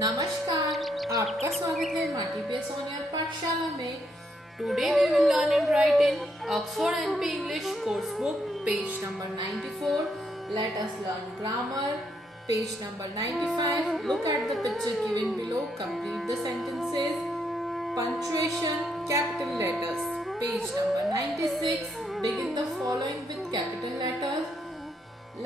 नमस्कार, आपका स्वागत है माटीपीएस ऑनलाइन पाठशाला में। Today we will learn and write in Oxford NP English course book page number 94. Let us learn grammar. Page number 95. Look at the picture given below. Complete the sentences. Punctuation, capital letters. Page number 96. Begin the following with capital letters.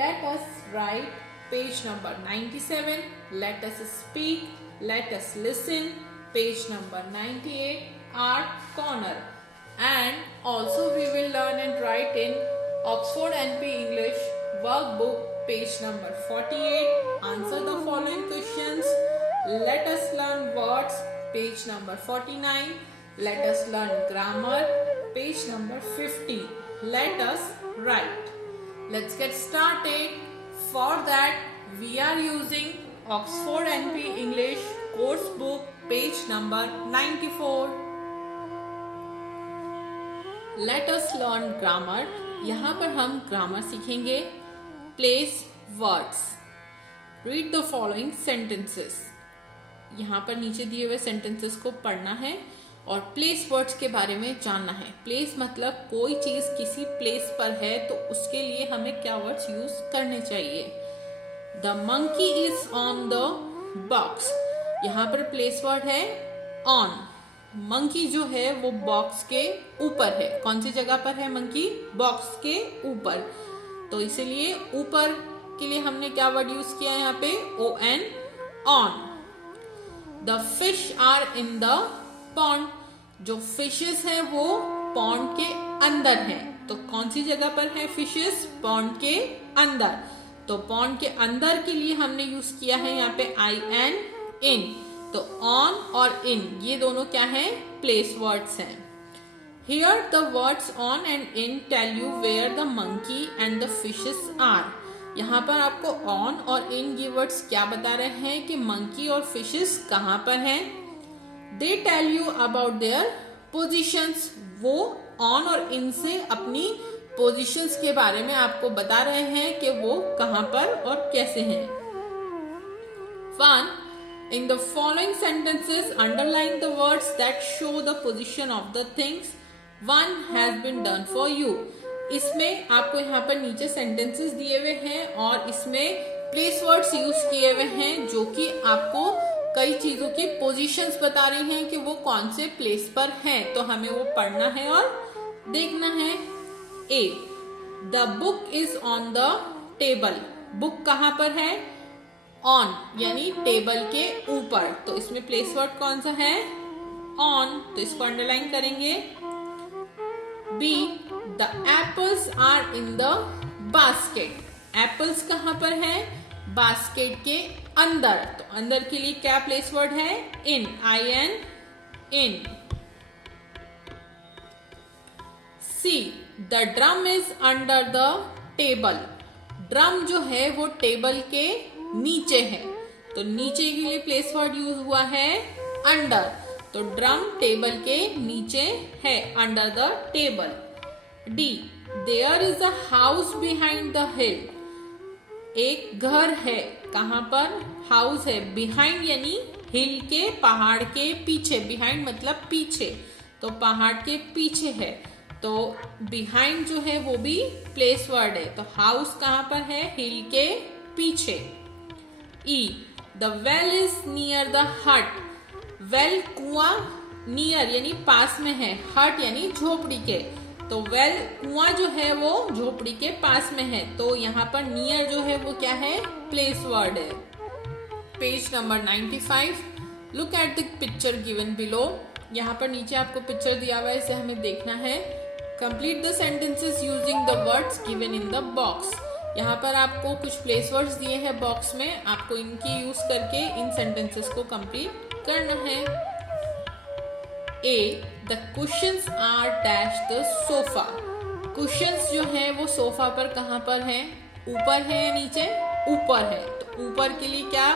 Let us write. Page number 97. Let us speak. Let us listen. Page number 98. Art corner. And also we will learn and write in Oxford NP English workbook page number 48. Answer the following questions. Let us learn words. Page number 49. Let us learn grammar. Page number 50. Let us write. Let's get started. For that, we are using Oxford NP English course book page number 94. Let us learn grammar. यहाँ पर हम grammar सीखेंगे. Place words. Read the following sentences. यहाँ पर नीचे दिए हुए sentences को पढ़ना है और प्लेस वर्ड्स के बारे में जानना है. प्लेस मतलब कोई चीज किसी प्लेस पर है तो उसके लिए हमें क्या वर्ड्स यूज करने चाहिए. The monkey is on the box. यहाँ पर प्लेस वर्ड है ऑन. मंकी जो है वो बॉक्स के ऊपर है. कौन सी जगह पर है मंकी? बॉक्स के ऊपर. तो इसीलिए ऊपर के लिए हमने क्या वर्ड यूज किया यहाँ पे? ON, on. The fish are in the pond. जो फिशेस हैं वो पॉन्ड के अंदर हैं. तो कौन सी जगह पर है फिशेस? पॉन्ड के अंदर. तो पॉन्ड के अंदर के लिए हमने यूज किया है यहाँ पे IN, इन. तो ऑन और इन ये दोनों क्या है? प्लेस वर्ड्स हैं. Here the words on and in tell you where the monkey and the fishes are. यहाँ पर आपको ऑन और इन ये वर्ड्स क्या बता रहे हैं कि मंकी और फिशेस कहाँ पर हैं. They tell you about their positions. वो on और in से अपनी positions के बारे में आपको बता रहे हैं कि वो कहाँ पर और कैसे हैं. 1. In the following sentences, underline the words that show the position of the things. One has been done for you. इसमें आपको यहाँ पर नीचे sentences दिए हुए हैं और इसमें place words यूज किए हुए हैं जो कि आपको कई चीजों की पोजीशंस बता रही हैं कि वो कौन से प्लेस पर हैं. तो हमें वो पढ़ना है और देखना है. A. The book is on the table. Book कहाँ पर है? ऑन यानी टेबल के ऊपर. तो इसमें प्लेस वर्ड कौन सा है? ऑन. तो इसको अंडरलाइन करेंगे. B. The apples are in the basket. Apples कहाँ पर है? बास्केट के अंदर. तो अंदर के लिए क्या प्लेस वर्ड है? इन, IN, in. C. The drum is under the table. Drum जो है वो टेबल के नीचे है. तो नीचे के लिए प्लेस वर्ड यूज हुआ है अंडर. तो ड्रम टेबल के नीचे है, under the table. D. There is a house behind the hill. एक घर है. कहाँ पर? हाउस है. बिहाइंड यानी हिल के, पहाड़ के पीछे. बिहाइंड मतलब पीछे. तो पहाड़ के पीछे है. तो बिहाइंड जो है वो भी प्लेस वर्ड है. तो हाउस कहाँ पर है? हिल के पीछे. E. The well is near the hut. Well कुआं, नियर यानी पास में है, हट यानी झोपड़ी के. तो वेल कुआं जो है वो झोपड़ी के पास में है. तो यहाँ पर नियर जो है वो क्या है? प्लेस वर्ड है. Page number 95. Look at the picture given below. यहाँ पर नीचे आपको पिक्चर दिया हुआ है, इसे हमें देखना है. Complete the sentences using the words given in the box. यहाँ पर आपको कुछ प्लेस वर्ड्स दिए हैं बॉक्स में, आपको इनकी यूज करके इन सेंटेंसेस को कंप्लीट करना है. A the cushions are dash the sofa. Cushions जो है वो सोफा पर कहाँ पर है, ऊपर है या नीचे, ऊपर है, तो ऊपर के लिए क्या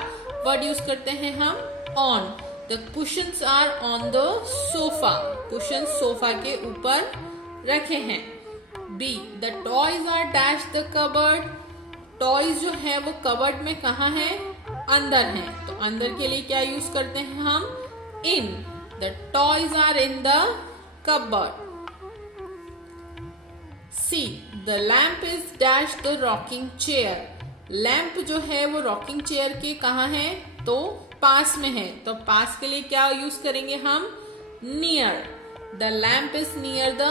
वर्ड यूज करते हैं हम, on. The cushions are on the sofa, cushions sofa के ऊपर रखे हैं। B the toys are dash the cupboard. Toys जो है वो कबर्ड में कहाँ है, अंदर है, तो अंदर के लिए क्या यूज करते हैं हम, in. The toys are in the cupboard. C the lamp is dash the rocking chair. Lamp जो है वो रॉकिंग चेयर के कहाँ है, तो पास में है, तो पास के लिए क्या यूज करेंगे हम, near. The lamp is near the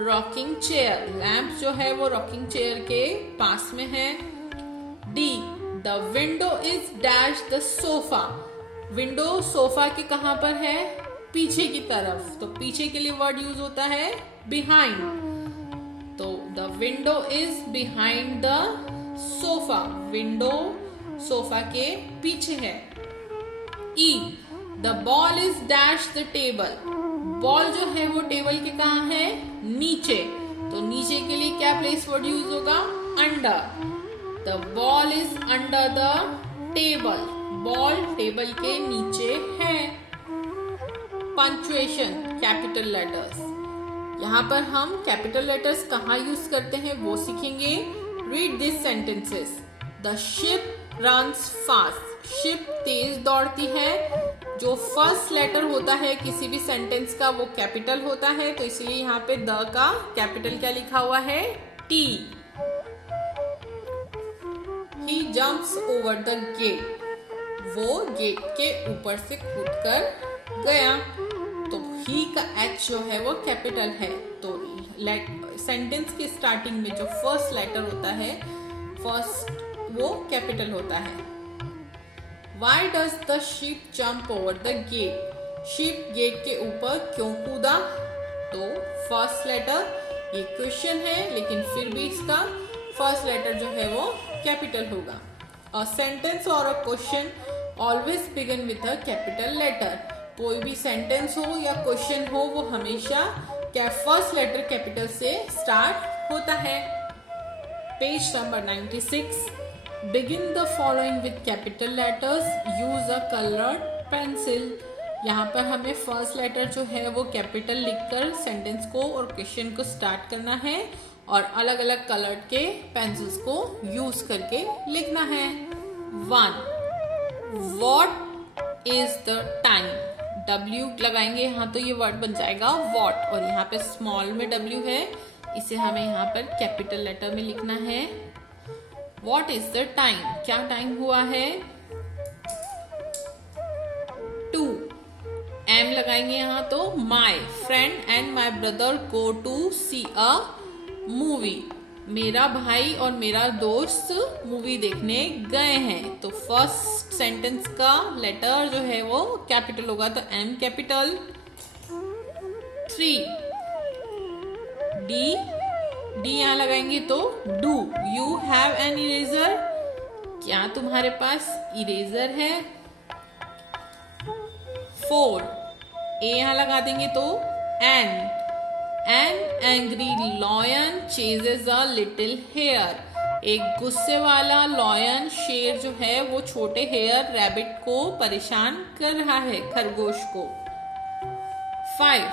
rocking chair. Lamp जो है वो रॉकिंग चेयर के पास में है। D the window is dash the sofa. Window sofa के कहाँ पर है, पीछे की तरफ, तो पीछे के लिए वर्ड यूज होता है बिहाइंड, तो the window is behind the sofa. Window sofa के पीछे है। E the ball is dash the table. Ball जो है वो टेबल के कहाँ है, नीचे, तो नीचे के लिए क्या प्लेस वर्ड यूज होगा, under. The ball is under the table. Ball table के नीचे है। Punctuation, capital letters. यहाँ पर हम कैपिटल लेटर्स कहाँ यूज करते हैं वो सीखेंगे। Read this sentences. The ship runs fast. Ship तेज दौड़ती है। जो फर्स्ट लेटर होता है किसी भी सेंटेंस का वो कैपिटल होता है, तो इसलिए यहाँ पे द का कैपिटल क्या लिखा हुआ है, T. He jumps over the gate. वो गेट के ऊपर से कूदकर गया, तो ही का एच जो है वो कैपिटल है, तो सेंटेंस के स्टार्टिंग में जो फर्स्ट लेटर होता है, फर्स्ट वो कैपिटल होता है। Why does the sheep jump over the gate? sheep gate के ऊपर क्यों कूदा, तो फर्स्ट लेटर, ये क्वेश्चन है लेकिन फिर भी इसका फर्स्ट लेटर जो है वो कैपिटल होगा। अ सेंटेंस और a question always begin with a capital letter. कोई भी सेंटेंस हो या क्वेश्चन हो वो हमेशा क्या फर्स्ट लेटर कैपिटल से स्टार्ट होता है। Page number 96। Begin the following with capital letters, use a coloured pencil. यहाँ पर हमें फर्स्ट लेटर जो है वो कैपिटल लिखकर सेंटेंस को और क्वेश्चन को स्टार्ट करना है और अलग अलग कलर्ड के पेंसिल्स को यूज करके लिखना है। 1. What is the time? W लगाएंगे यहाँ, तो ये वर्ड बन जाएगा what, और यहाँ पे स्मॉल में W है, इसे हमें यहाँ पर कैपिटल लेटर में लिखना है। What is the time? क्या टाइम हुआ है। 2. M लगाएंगे यहाँ, तो my friend and my brother go to see a movie. मेरा भाई और मेरा दोस्त मूवी देखने गए हैं, तो फर्स्ट सेंटेंस का लेटर जो है वो कैपिटल होगा, तो M कैपिटल। 3. D यहाँ लगाएंगे तो do you have an eraser. क्या तुम्हारे पास इरेजर है। 4. ए यहाँ लगा देंगे तो an angry lion chases a little hare. एक गुस्से वाला लॉयन शेर जो है वो छोटे हेयर रैबिट को परेशान कर रहा है, खरगोश को। 5.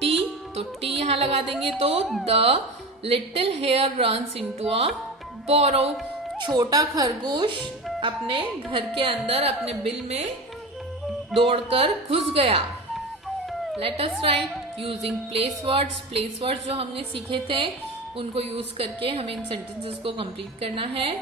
टी, तो टी यहाँ लगा देंगे तो the little hare runs into a burrow. छोटा खरगोश अपने घर के अंदर अपने बिल में दौड़कर घुस गया। Let us right using place words. Place words जो हमने सीखे थे उनको यूज करके हमें इन सेंटेंसेस को कंप्लीट करना है।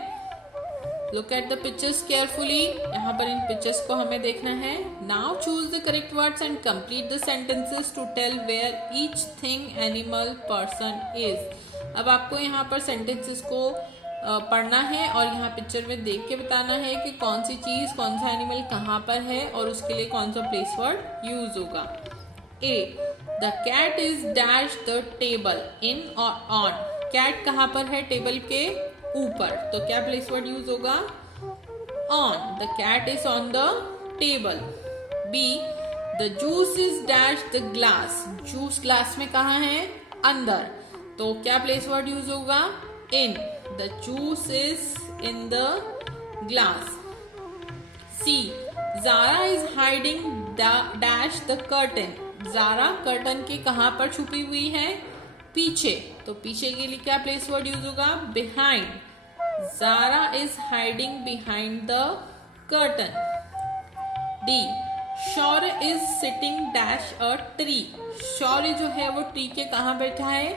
Look at the pictures carefully. यहाँ पर इन पिक्चर्स को हमें देखना है। Now choose the correct words and complete the sentences to tell where each thing animal person is. अब आपको यहाँ पर सेंटेंसेस को पढ़ना है और यहाँ पिक्चर में देख के बताना है कि कौन सी चीज कौन सा एनिमल कहाँ पर है और उसके लिए कौन सा प्लेस वर्ड यूज होगा। A the cat is dash the table in और ऑन। कैट कहाँ पर है, टेबल के ऊपर, तो क्या प्लेस वर्ड यूज होगा, on. The cat is on the table. B the juice is dash the glass, juice glass में कहाँ है, अंदर, तो क्या प्लेस वर्ड यूज होगा, in, the juice is in the glass. C, Zara is hiding dash the curtain, Zara curtain के कहाँ पर छुपी हुई है, पीछे, तो पीछे के लिए क्या प्लेस वर्ड यूज होगा, behind, Zara is hiding behind the curtain. D, Shaurya is sitting dash a tree, Shaurya जो है वो ट्री के कहाँ बैठा है,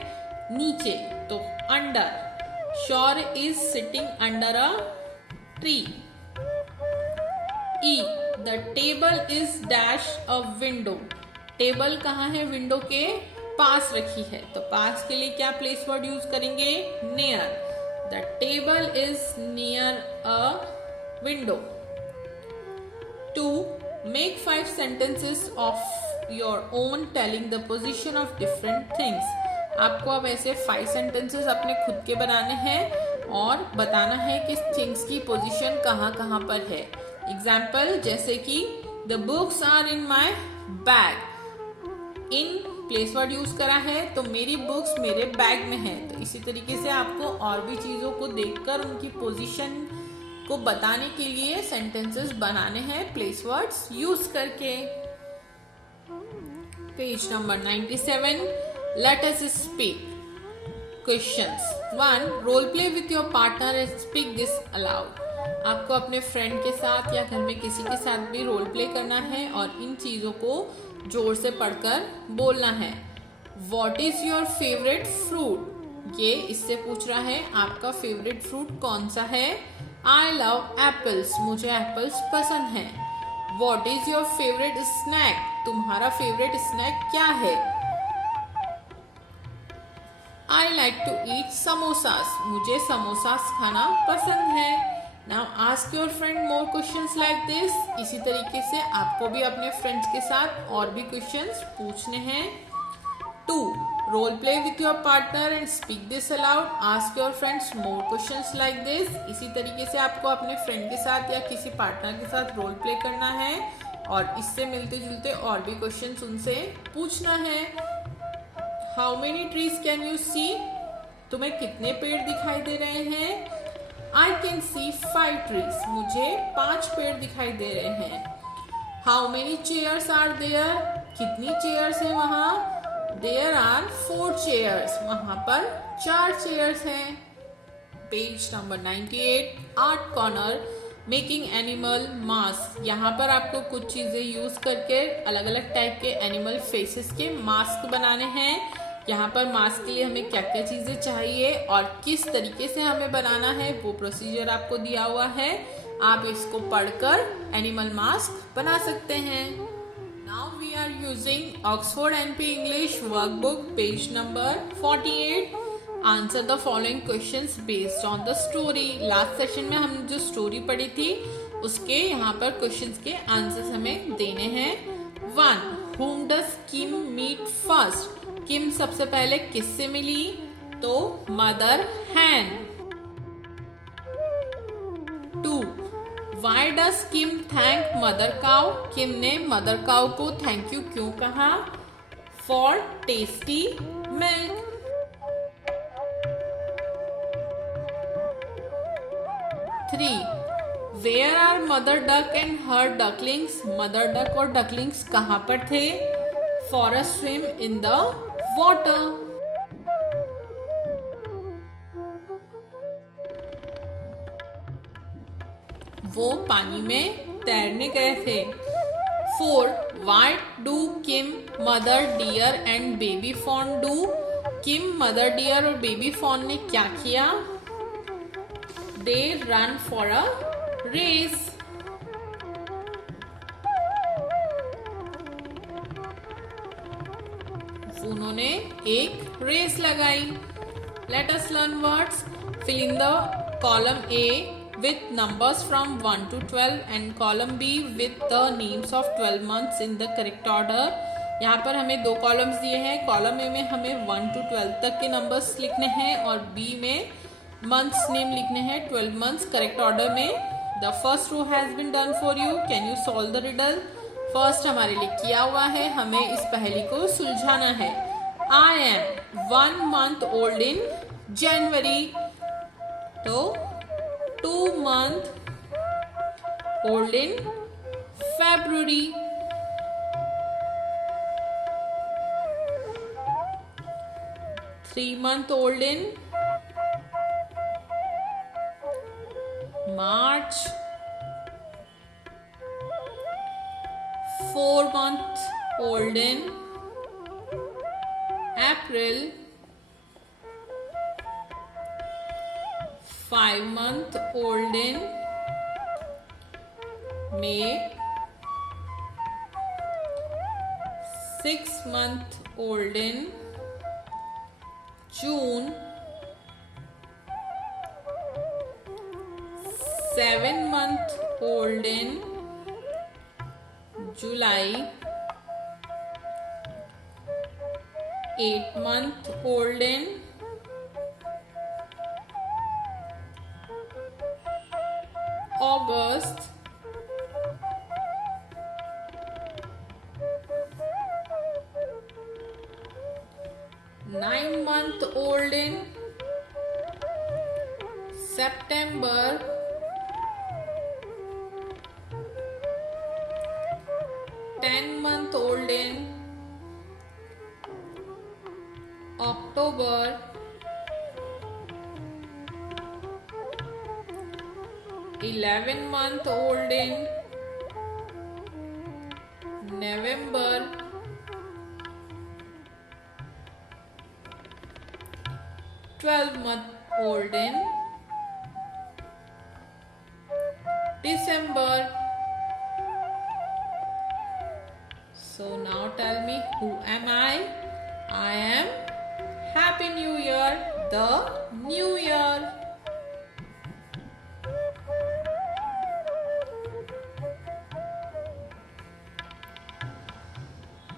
नीचे, तो under, Shaurya is sitting under a tree. E, the table is dash a window, table कहाँ है, विंडो के पास रखी है, तो पास के लिए क्या प्लेस वर्ड यूज करेंगे, near, the table is near a window. 2, make 5 sentences of your own telling the position of different things, आपको अब ऐसे 5 sentences अपने खुद के बनाने हैं और बताना है कि थिंग्स की पोजीशन कहाँ कहाँ पर है। एग्जाम्पल जैसे कि the books are in my bag, in place word use करा है तो मेरी बुक्स मेरे बैग में है, तो इसी तरीके से आपको और भी चीजों को देखकर उनकी पोजीशन को बताने के लिए सेंटेंसेस बनाने हैं प्लेस वर्ड्स यूज करके। Page number 97, let us speak questions. 1, role play with your partner and speak this aloud, आपको अपने फ्रेंड के साथ या घर में किसी के साथ भी रोल प्ले करना है और इन चीजों को जोर से पढ़कर बोलना है। What is your favourite fruit, ये इससे पूछ रहा है आपका फेवरेट फ्रूट कौन सा है। आई लव एप्पल्स, मुझे एप्पल्स पसंद है। What is your favourite snack, तुम्हारा फेवरेट स्नैक क्या है। I like to eat samosas, मुझे समोसास खाना पसंद है। Now ask your friend more questions like this, इसी तरीके से आपको भी अपने फ्रेंड्स के साथ और भी क्वेश्चंस पूछने हैं। 2, role play with your partner and speak this aloud, ask your friends more questions like this, इसी तरीके से आपको अपने फ्रेंड के साथ या किसी पार्टनर के साथ रोल प्ले करना है और इससे मिलते जुलते और भी क्वेश्चंस उनसे पूछना है। How many trees can you see, तुम्हें कितने पेड़ दिखाई दे रहे हैं। I can see 5 trees, मुझे 5 पेड़ दिखाई दे रहे हैं। How many chairs are there, कितनी चेयर्स हैं वहाँ। There are 4 chairs, वहाँ पर 4 चेयर्स हैं। Page number 98, art corner, making animal mask, यहाँ पर आपको कुछ चीजें यूज करके अलग अलग टाइप के एनिमल फेसेस के मास्क बनाने हैं। यहाँ पर मास्क के लिए हमें क्या क्या चीजें चाहिए और किस तरीके से हमें बनाना है वो प्रोसीजर आपको दिया हुआ है, आप इसको पढ़कर एनिमल मास्क बना सकते हैं। Now we are using Oxford NP English workbook, page number 48। Answer the following questions based on the story. Last session में हमने जो स्टोरी पढ़ी थी उसके यहाँ पर क्वेश्चंस के आंसर्स हमें देने हैं। 1, whom does Kim meet first, किम सबसे पहले किससे मिली, तो mother hen. 2, why does Kim thank mother cow, Kim ने मदर काउ को थैंक यू क्यों कहा, for tasty milk. 3, where are mother duck and her ducklings, mother duck और डकलिंग्स कहाँ पर थे, for a swim in the water. 4, वो पानी में तैरने गए थे। 4, why do Kim mother deer and baby fawn do, Kim mother deer और बेबी फॉन ने क्या किया, they run for a race. उन्होंने एक रेस लगाई। Let us learn words, fill in the column A with numbers from 1 to 12 and column B with the names of 12 months in the correct order। यहाँ पर हमें 2 columns दिए हैं। Column A में हमें 1 to 12 तक के नंबर्स लिखने हैं और बी में मंथ्स नेम लिखने हैं 12 मंथ्स करेक्ट ऑर्डर में। The first row has been done for you, can you solve the riddle. First हमारे लिए किया हुआ है, हमें इस पहेली को सुलझाना है। I am 1 month old in January, तो 2 month old in February, 3 month old in March, 4 month old in April, 5 month old in May, 6 month old in June, 7 month old in July, 8 month old in August, 9 month old in September, 10 month old in October, 11 month old in November, 12 month old in December. So now tell me, who am I? I am Happy New Year, the New Year.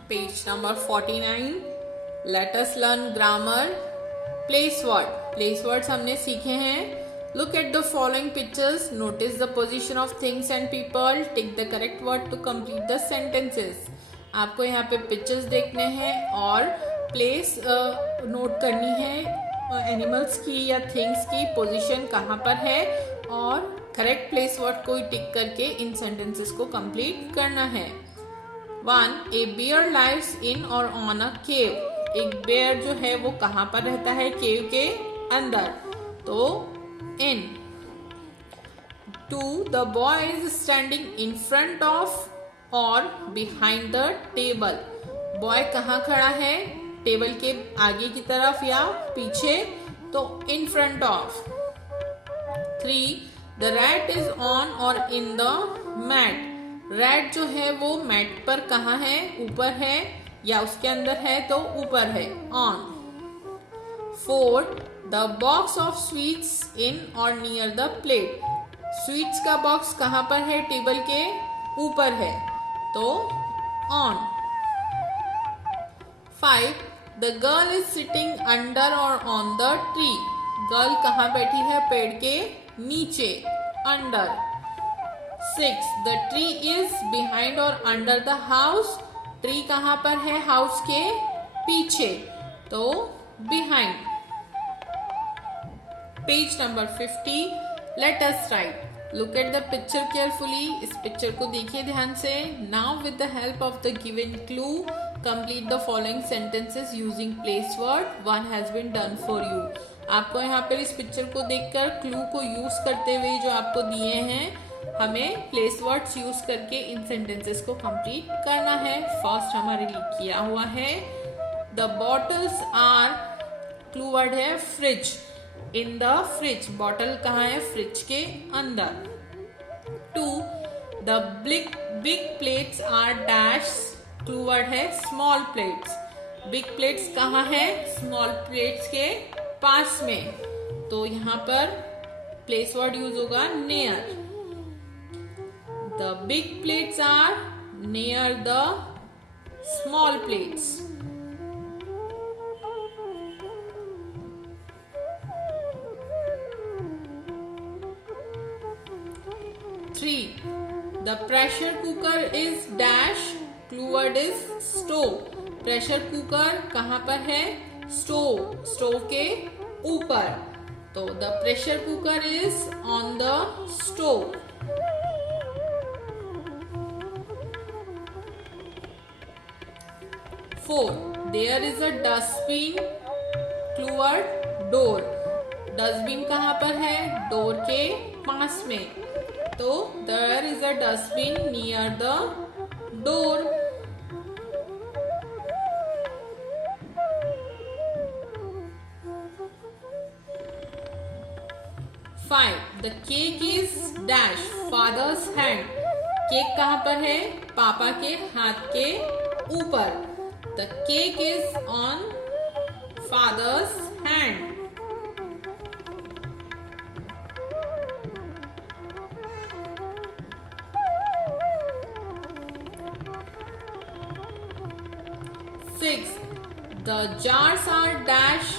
Page number 49. Let us learn grammar. Place word. Place words हमने सीखे हैं. Look at the following pictures. Notice the position of things and people. Take the correct word to complete the sentences. आपको यहाँ पे pictures देखने हैं और place note करनी है एनिमल्स की या थिंग्स की पोजीशन कहाँ पर है और करेक्ट प्लेस वर्ड को टिक करके इन सेंटेंसेस को कंप्लीट करना है. 1. A bear lives in or on a cave. एक बेयर जो है वो कहाँ पर रहता है? केव के अंदर, तो इन. 2. The boy is standing in front of और behind the table. बॉय कहाँ खड़ा है? टेबल के आगे की तरफ या पीछे, तो in front of. 3. The rat is on or in the mat. Rat जो है वो मैट पर कहाँ है? ऊपर है या उसके अंदर है, तो ऊपर है, on. 4. The box of sweets in or near the plate. Sweets का बॉक्स कहाँ पर है? टेबल के ऊपर है, तो on. 5. The girl is sitting under or on the tree. Girl कहाँ बैठी है? पेड़ के नीचे, under. 6. The tree is behind or under the house. Tree कहाँ पर है? हाउस के पीछे, तो behind. Page number 50. Let us write. Look at the picture carefully. इस पिक्चर को देखिए ध्यान से. Now with the help of the given clue, complete the following sentences using place word. One has been done for you. आपको यहाँ पर इस picture को देखकर क्लू को यूज करते हुए जो आपको दिए हैं, हमें प्लेस वर्ड्स यूज करके इन सेंटेंसेस को कंप्लीट करना है. फर्स्ट हमारे लिए किया हुआ है. The bottles are, clue word है fridge. In the fridge, bottle कहाँ है? फ्रिज के अंदर. 2. The big plates are dash, clue word है स्मॉल प्लेट्स. बिग प्लेट्स कहाँ है? स्मॉल प्लेट्स के पास में, तो यहाँ पर प्लेस वर्ड यूज होगा near. The big plates are near the small plates. 3. The The pressure cooker is dash. Clue word is stove. Pressure cooker कहाँ पर है? Stove. Stove के ऊपर. तो the pressure cooker is on the stove. 4. There is a dustbin. Clue word door. Dustbin कहाँ पर है? Door के पास में. तो there is a dustbin near the door. 5. The cake is dash father's hand. Cake कहाँ पर है? पापा के हाथ के ऊपर. The cake is on father's hand. 6. The jars are dash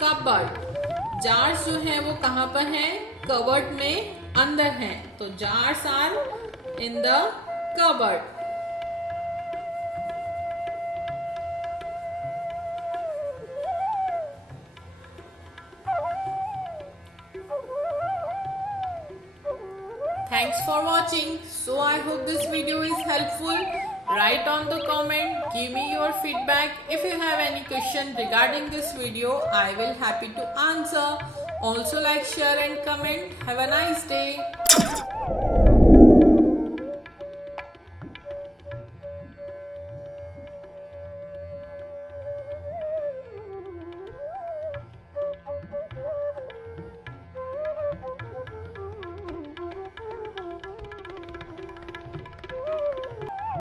cupboard. jars जो है वो कहाँ पर है? cupboard में अंदर है. तो jars are in the cupboard. Thanks for watching. So I hope this video is helpful. Write on the comment, give me your feedback. If you have any question regarding this video, I will happy to answer. Also like, share and comment. Have a nice day.